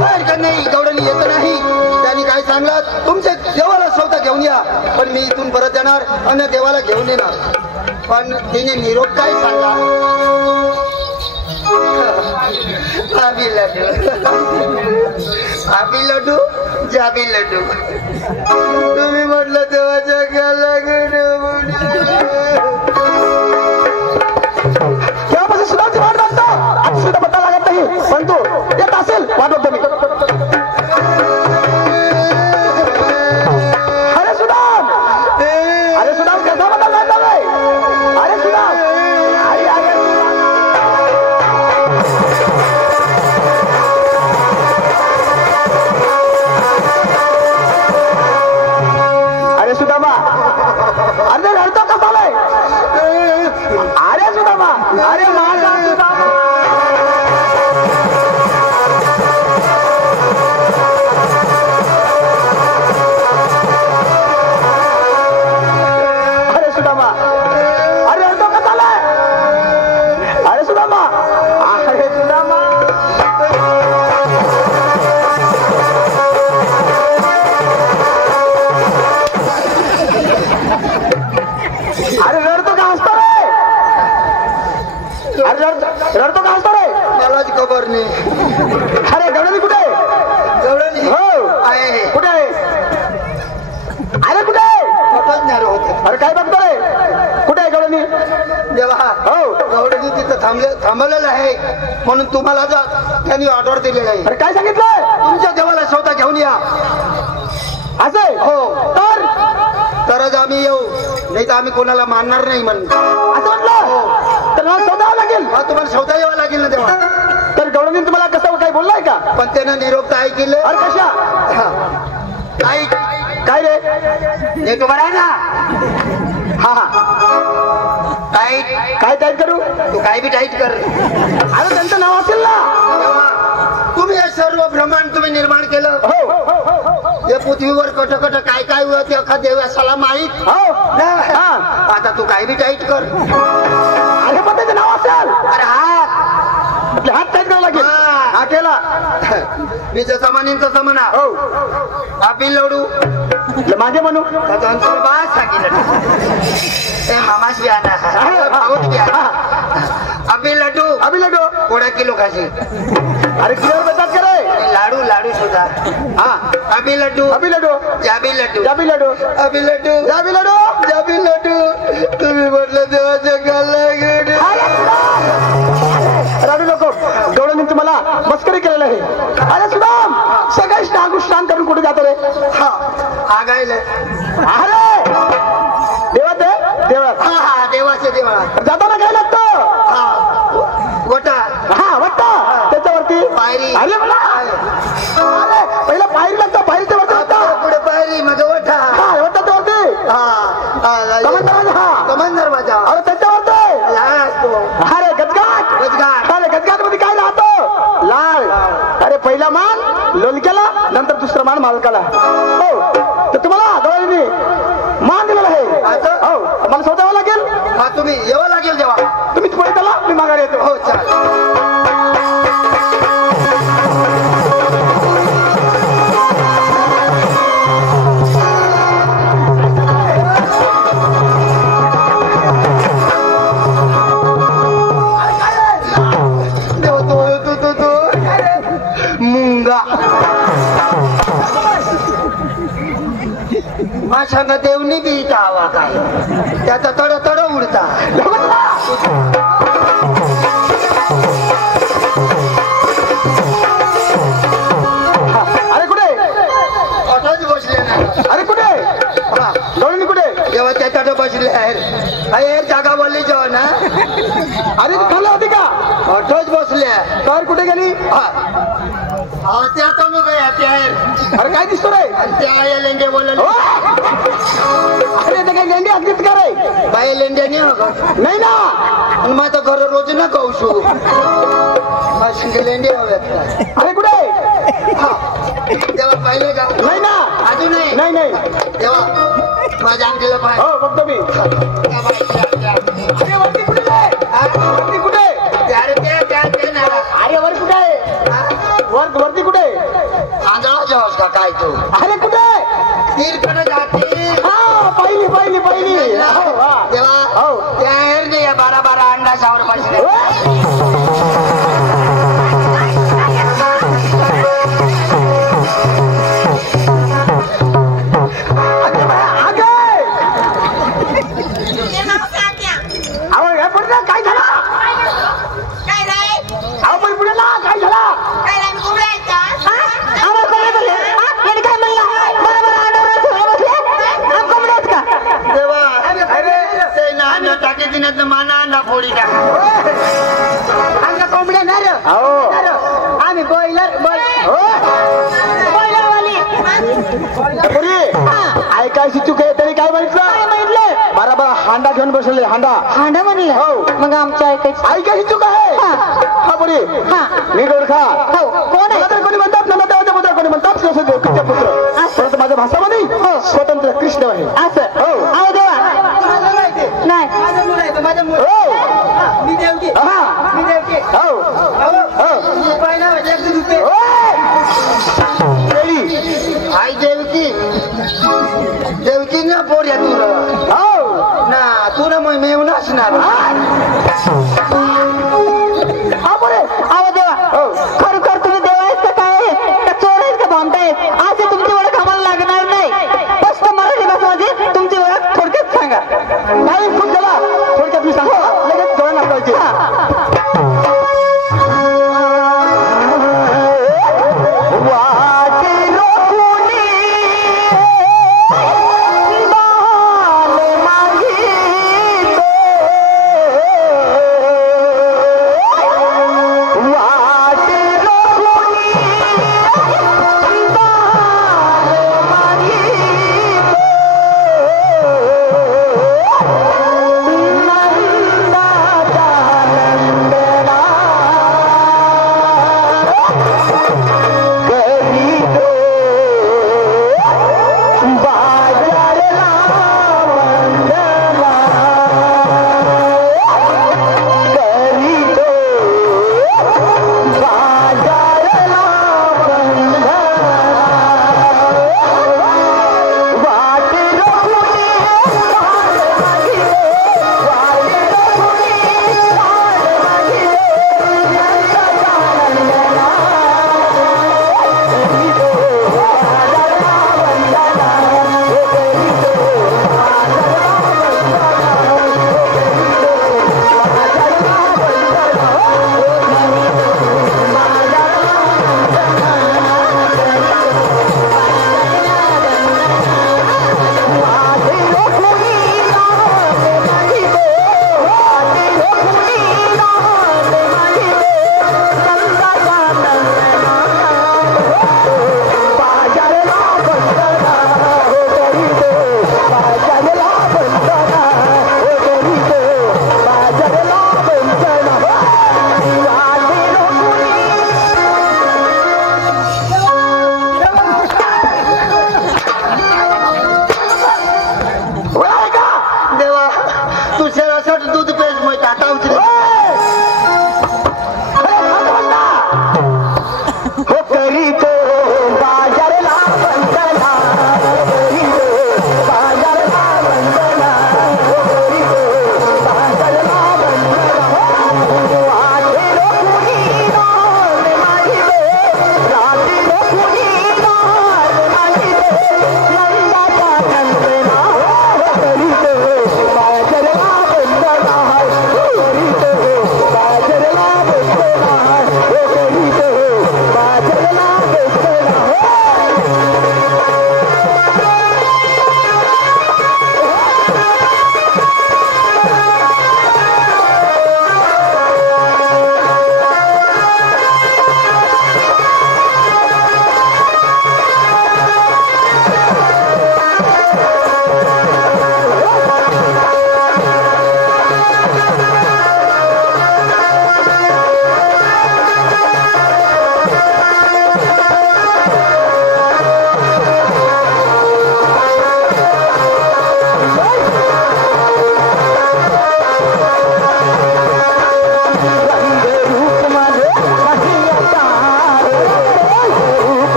काय हरकत नाही गवडणी येत नाही. त्यांनी काय सांगलं तुमच्या देवाला स्वतः घेऊन या. पण मी इथून परत येणार आणि देवाला घेऊन येणार. पण तिने निरोप काय सांगा. आबी लड्डू जाबी लड्डू. तुम्ही म्हटलं देवाच्या गाला तेव्हापासून सुद्धा वाट बघतो. आता सुद्धा पत्ता लागत नाही. परंतु येत असेल वाट बघतो मी. अरे सुदाम कसा बदल नाही झालाय. अरे सुदाम अरे सुदामा अरे रडतो कसा आलाय. रडतो का हसतो रे? मलाच खबर नाही. अरे गवळणी कुठे आहे? गवळणी हो आहे. कुठे आहे? अरे कुठे आहे? पकडणार होते. अरे काय बघतोय? कुठे आहे गवळणी? देवा हो गवळणी तिथं थांबलेलं आहे म्हणून तुम्हाला त्यांनी ऑर्डर दिलेलं आहे. अरे काय सांगितलं? तुमच्या देवाला स्वतः घेऊन या. असं हो तरच आम्ही येऊ, नाही तर आम्ही कोणाला मानणार नाही म्हणून. असं म्हटलं तर मला शोधावं लागेल. हा तुम्हाला स्वतः यावं लागेल ना तेव्हा. तर गवळणी तुम्हाला कसं काय बोललाय का? पण त्यानं निरोप तर ऐकलं. अरे कशा? ऐक काय रे? नीट उभा राहा ना. हा हा टाईट काय टाईट करू? तू काय बी टाईट कर. अरे त्यांचं नाव असेल ना. तेव्हा तुम्ही हे सर्व ब्रह्मांड तुम्ही निर्माण केलं. हो या पृथ्वीवर कट कट काय काय होत एखाद्या देवाला माहीत. हो हा आता तू काय बी टाईट कर. अरे पण त्याचं नाव असेल. अरे हात आपले हात टाईट करावं लागेल. हा केला. मी जसं म्हणेन तसं म्हणा. हो आपली लडू माझे म्हणू. बास सांगितलं मामाच बी आणा. आपली लड्डू अभि लड्डू थोडा किलो खाशी. अरे किलोवर बेतात करे. लाडू लाडू सुद्धा. हा अभि लड्डू अभि लड्डू जाबी लड्डू जाबी लड्डू अभि लड्डू जाबी लड्डू जाबी लड्डू. तुम्ही म्हटलं देवाच्या गाला घेऊन. राडू नको. गवळणी तुम्हाला मस्करी केलेलं आहे. अरे सुदाम सगळे स्नान करून कुठे जातो रे? हा आगायला. अरे देवात आहे देवात. हा हा देवाच्या देवळात जाताना काय लागतं? हा गोटा हा वाटतं त्याच्यावरती पायरी. अरे मला अरे पहिला पायरी लागतं. पायरीच्या वरती वाटतं. पुढे पायरी मग गोटा. हा वाटतं वरती. हा कमान दरवाजा. अरे त्याच्यावरती अरे गजगाट. गजगाट. अरे गजगाट मध्ये काय राहतो? लाल. अरे पहिला मान लोणक्याला नंतर दुसरा मान मालकाला. हो तर तुम्हाला गवळणी मान दिलेला आहे. हो मला स्वतःवर लागेल. हा तुम्ही यावं लागेल देवा. तुम्ही पुढे चला मी माघारी येतो. हो चाल. मुंगा माझ्या देवनी बी इथं हवा काय त्याचा तड तड उडता. अरे कुठे? ऑटोच बसले नाही. अरे कुठे? हा गवळणी कुठे? जेव्हा त्याच्याकडे बसले आहे जागा बोलली जेव्हा ना. अरे ती खाल्ला होती का? ऑटोच बसल्या. कार कुठे गेली? त्या कमी गया त्या. अरे काय दिसतो रे? त्या लेंडे बोलले. अरे ते काही लेंडी असलीच का रे? बाई लेंडे नाही नाही ना. आणि मग आता घर रोज ना कौशू माझे लेंडे हव्यात. अरे कुठे? तेव्हा पाहिले का? नाही ना. अजून नाही. नाही नाही. तेव्हा माझ्या अंगठीला पाय. हो बघतो मी. अरे वरती कुठे? वरती कुठे? अरे वर कुठे आहे? वरती कुठे? आंधळा जाऊस का काय तू? अरे कुठे? तीरकडे जाते. हा पहिली पहिली पहिली. हो, हा. तेव्हा हो. त्या हेरने या 12 अंडा शावर पाहिजे. काय झाला? काय रे? अहो पण पुढे ना काय झाला? काय रे कुबड्याचा? आम्हाला कोणी बोलले? याने काय म्हणलं? बरोबर आडवं ठेवलं बसले. आम कोंबड्यात का? तेव्हा अरे ते ना टाके दिनात माना ना फोडी टाका. आमच्या कोंबड्या ना रे. हो आम्ही बॉयलर ऐकायची चूक आहे तरी काय म्हटलं? बरोबर हांडा घेऊन बसले. हांडा हांडा म्हणलं. हो. मग आमच्या ऐकायचं. ऐकायची चूक आहे. हा बोली मी गोरखा. हो कोण आहे? मला तर कोणी म्हणतात ना देवाच्या पुत्र कोणी म्हणतात देवकीचे पुत्र. परंतु माझ्या भाषामध्ये स्वतंत्र कृष्ण आहे. असं हो. अहो देवा नाही. माझं मुलं आहे माझं मुलं. हो मी देवकी. हा मी देवकी. हो हो पहिला ₹1 आई देवकी देवकी ना पोऱ्या तू हो ना तू ना मग मेवना असणार हा बोले आहो देवा खरोखर तुम्ही देव आहेत का काय का चोर आहेत का भामटायत आज तुमची ओळख आम्हाला लागणार नाही स्पष्ट मराठी भाषेमध्ये तुमची ओळख थोडक्यात सांगा नाही खूप झाला थोडक्यात मी सांगतो लगेच डोळे नाकायचे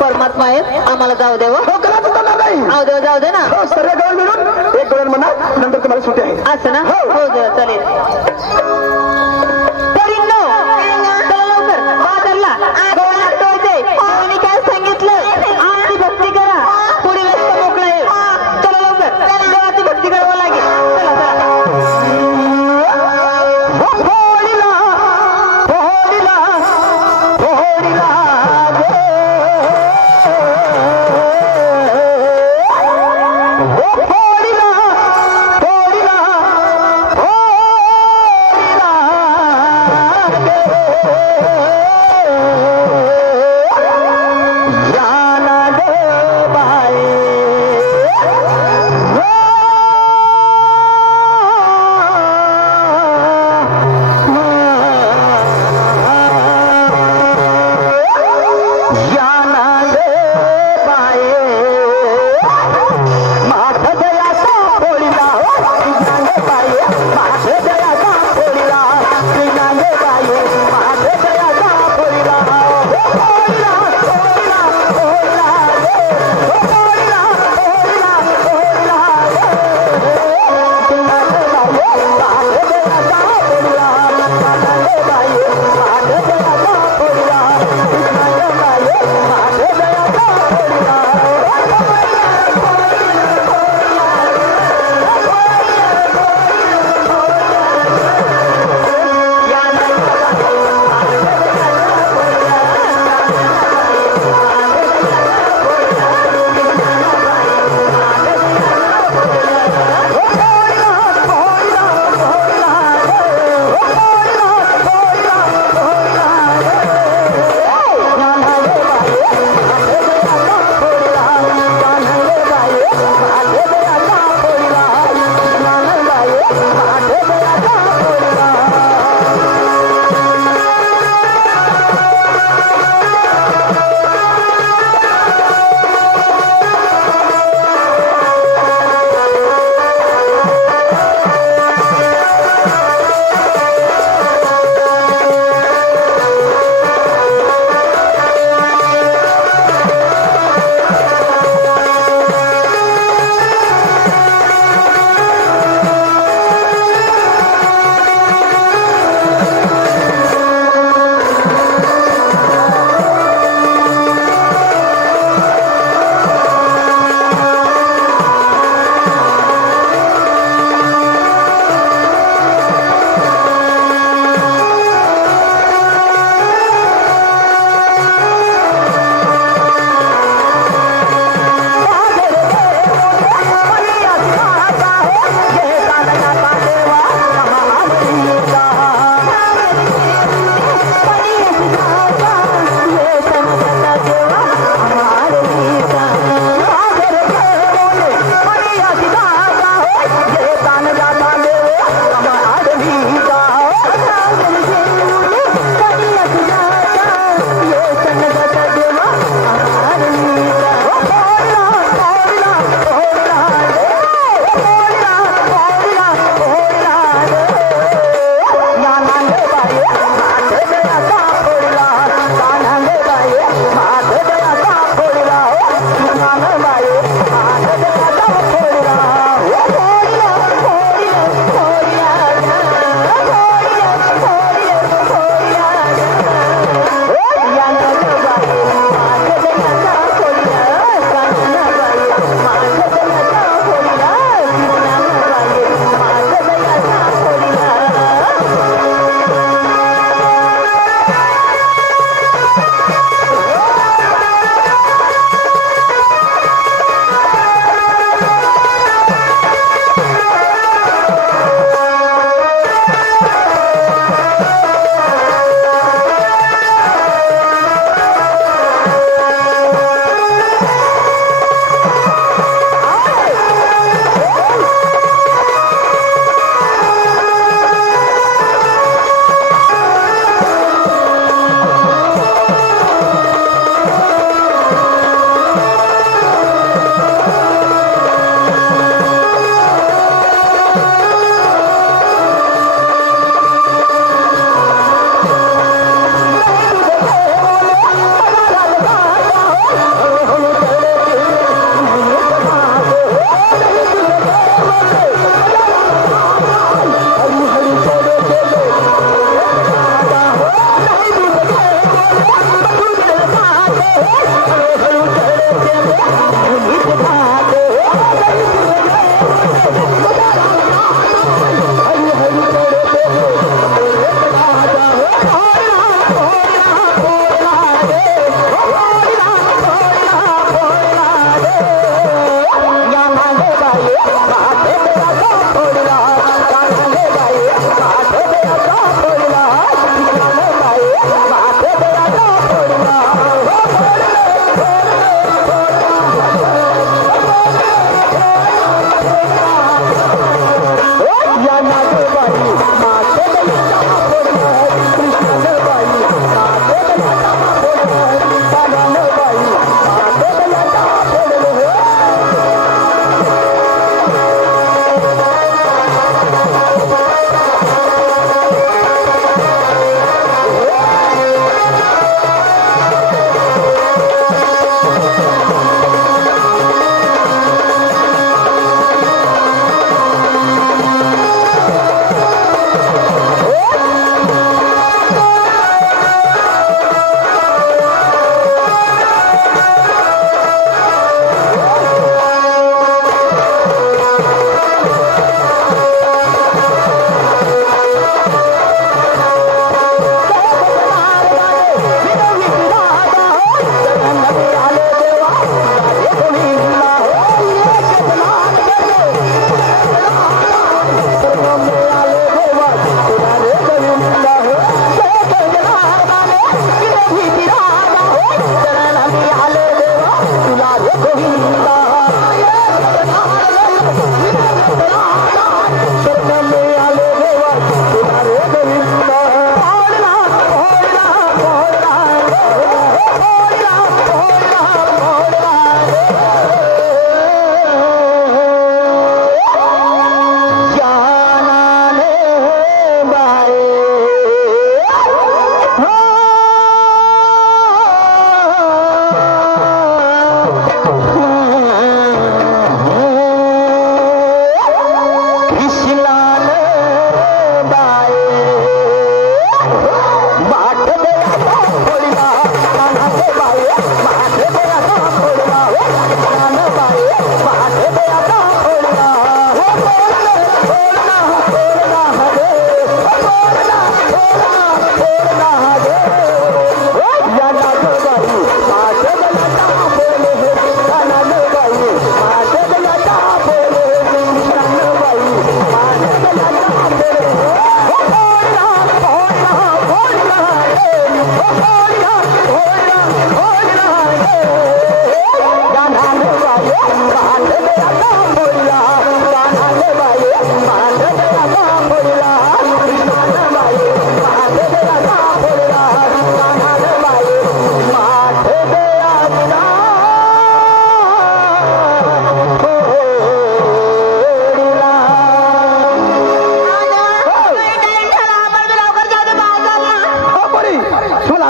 परमात्मा आहे आम्हाला जाऊ दे हो कलाच चालणार नाही जाऊ दे ना हो सर्व गवळ मिळून एक गवळ म्हणा नंतर तुम्हाला सुट्टी आहे असं ना हो दे चालेल पोरींनो, चला लवकर बाजारला गव्हाला टोळते देवाने काय सांगितलं आमची भक्ती करा पुढे रस्ता मोकळा आहे चला लवकर देवाची भक्ती करावं लागेल चला चला हो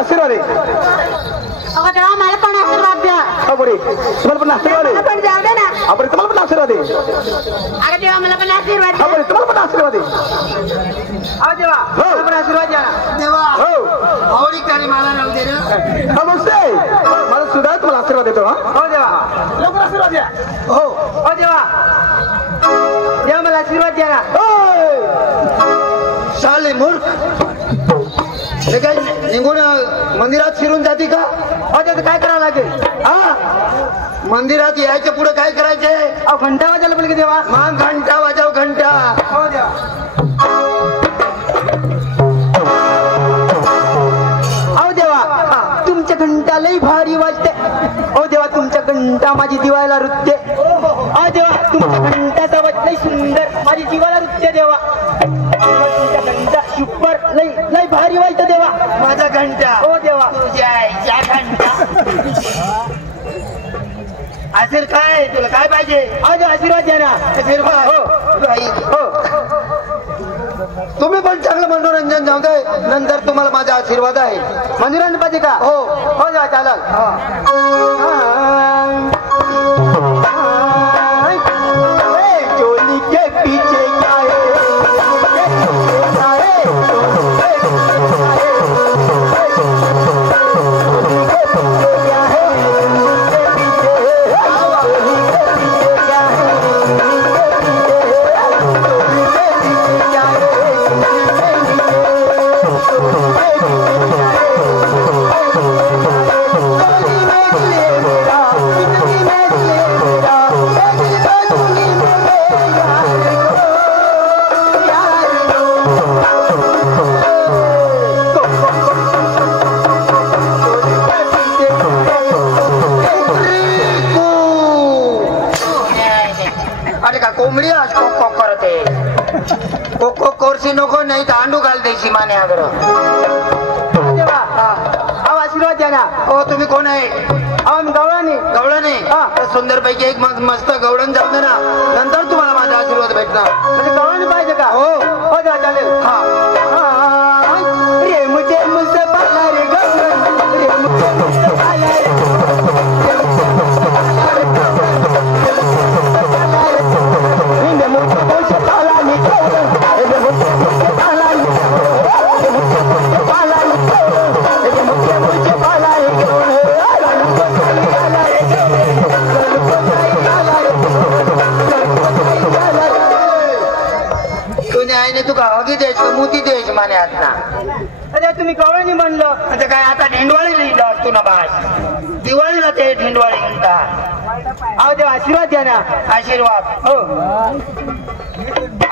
आशीर्वाद आहे. अगं तेव्हा मला पण आशीर्वाद द्या. पुढे तुम्हाला पण आशीर्वाद आहे. पण जाऊ दे ना. आपण तुम्हाला पण आशीर्वाद आहे. अगं तेव्हा मला पण आशीर्वाद द्या. आपण तुम्हाला पण आशीर्वाद आहे. अहो देवा मला पण आशीर्वाद द्या ना. देवा हो आवडी काली मला राहू दे रे. नमस्ते मला सुद्धा तुम्हाला आशीर्वाद देतो. हो देवा लवकर आशीर्वाद द्या. हो हो देवा देवा मला आशीर्वाद द्या ना. साले मूर्ख हे काय निघून मंदिरात शिरून जाते का? हो त्याचं काय करावं लागेल? हा मंदिरात यायच्या पुढे काय करायचंय? अहो घंटा वाजायला पाहिजे देवा. मग घंटा वाजव घंटा. हो देवा अहो देवा तुमच्या घंटा लई भारी वाजते. हो देवा तुमच्या घंटा माझी दिवाळीला रुतते. अहो देवा तुमच्या घंटाचा आवाज लई सुंदर माझी दिवाळीला रुतते देवा. तुमच्या घंटा सुपर लई लई भारी वाजते देवा. माझा घंटा. हो देवा तुझ्या आईच्या घंटा. असेल काय तुला काय पाहिजे? अहो देवा आशीर्वाद द्या ना. आशीर्वाद. हो आई. हो तुम्ही पण चांगलं मनोरंजन जाऊ दे. नंतर तुम्हाला माझा आशीर्वाद आहे. मंदिरात पाहिजे का? हो हो देवा चालेल. चोली के पीछे क्या है? कोंबडी आज कोक कोक करते. कोक कोक कोरसी नको नाही तर अंडू घाल द्यायची माने अगर. देवा अहो आशीर्वाद द्या ना. हो तुम्ही कोण आहे? अहो मी गवळणी. गवळणे. सुंदरपैकी एक मस्त गवळण जाऊ दे ना. नंतर तुम्हाला माझा आशीर्वाद भेटणार. म्हणजे गवळणी पाहिजे का? हो हो देवा चालेल. रे मुझे मुझसे पाला रे गवळण रे मुझे मुझसे पाला रे तू का हगी द्यायचं मुती द्यायची माने हात ना. अरे तुम्ही गवळणी म्हणलं आता काय आता ढेंडवाळी लिहिलं असतो ना बास. दिवाळीला ते ढेंडवाळी म्हणतात. अहो देवा आशीर्वाद द्या ना. आशीर्वाद. हो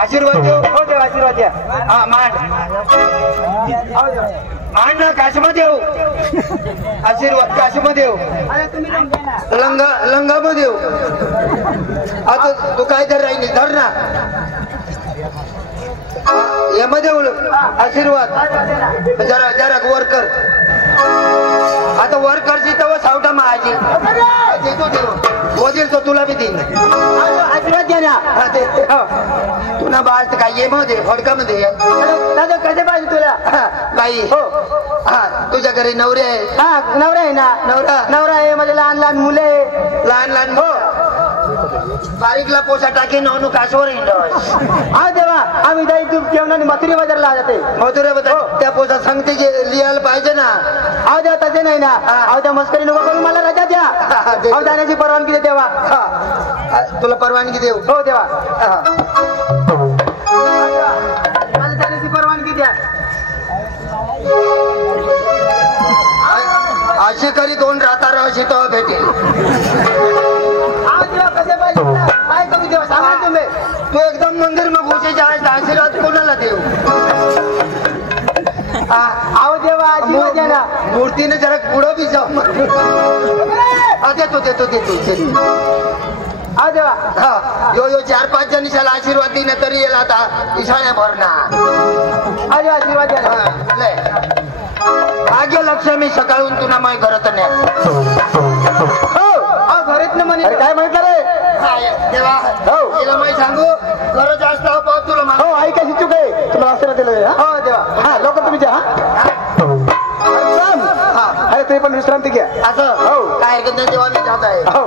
आशीर्वाद देऊ. हो देवा आशीर्वाद द्या. हा मान मान ना काशमदेव. आशीर्वाद काशमदेव. लंगामदेव. आता तू काय धर राहिली धर ना. यामध्ये आशीर्वाद जरा जरा वर कर. आता वर करची तर सावटा माझी वजीर तो तुला बी देईन. आशीर्वाद द्या ना. तुला बाळ काय ये मध्ये फडकामध्ये दादा कसे पाहिजे तुला? बाई हो हा तुझ्या घरी नवरे आहे? हा नवरा आहे ना. नवरा नवरा आहे माझे लहान लहान मुले. लहान लहान. हो बारीकला पोसा टाकी नवनू कासवर इंडस हा देवा आम्ही जाई तू जेवणाने मथुरी बाजारला जाते मधुरे बद्दल त्या पोसा सांगते की लिहायला पाहिजे ना अहो देवा तसे नाही ना अहो त्या मस्करी नको करून मला रजा द्या अहो जाण्याची परवानगी दे देवा तुला परवानगी देऊ हो देवा मला जाण्याची परवानगी द्या अशी करी दोन राहता अशी तो भेटेल अहो देवा कसे पाहिजे काय करू देवा सांगा तुम्ही तू एकदम मंदिर मग घुसायच्या आज आशीर्वाद कोणाला देऊ अहो देवा आशीर्वाद द्या ना मूर्तीने जरा पुढं बी जाऊ देतो देतो देतो अहो देवा हा यो 4-5 जणीशाला आशीर्वाद दिला तरी येला आता इशाळ्या भरणार अहो देवा आशीर्वाद द्या ना भाग्य लक्ष्मी सकाळून तुला माय घरात नाही अहो घरीच ना म्हणे काय म्हटलं रे देवा हो. तिला माय सांगू घर जास्त पाव तुला माग हो आई कशी चूक आहे तुला आशीर्वाद दिलं हो देवा हा लोक तुम्ही द्या अरे तुम्ही पण विश्रांती घ्या असं हो. काय करत देवा मी जात आहे हो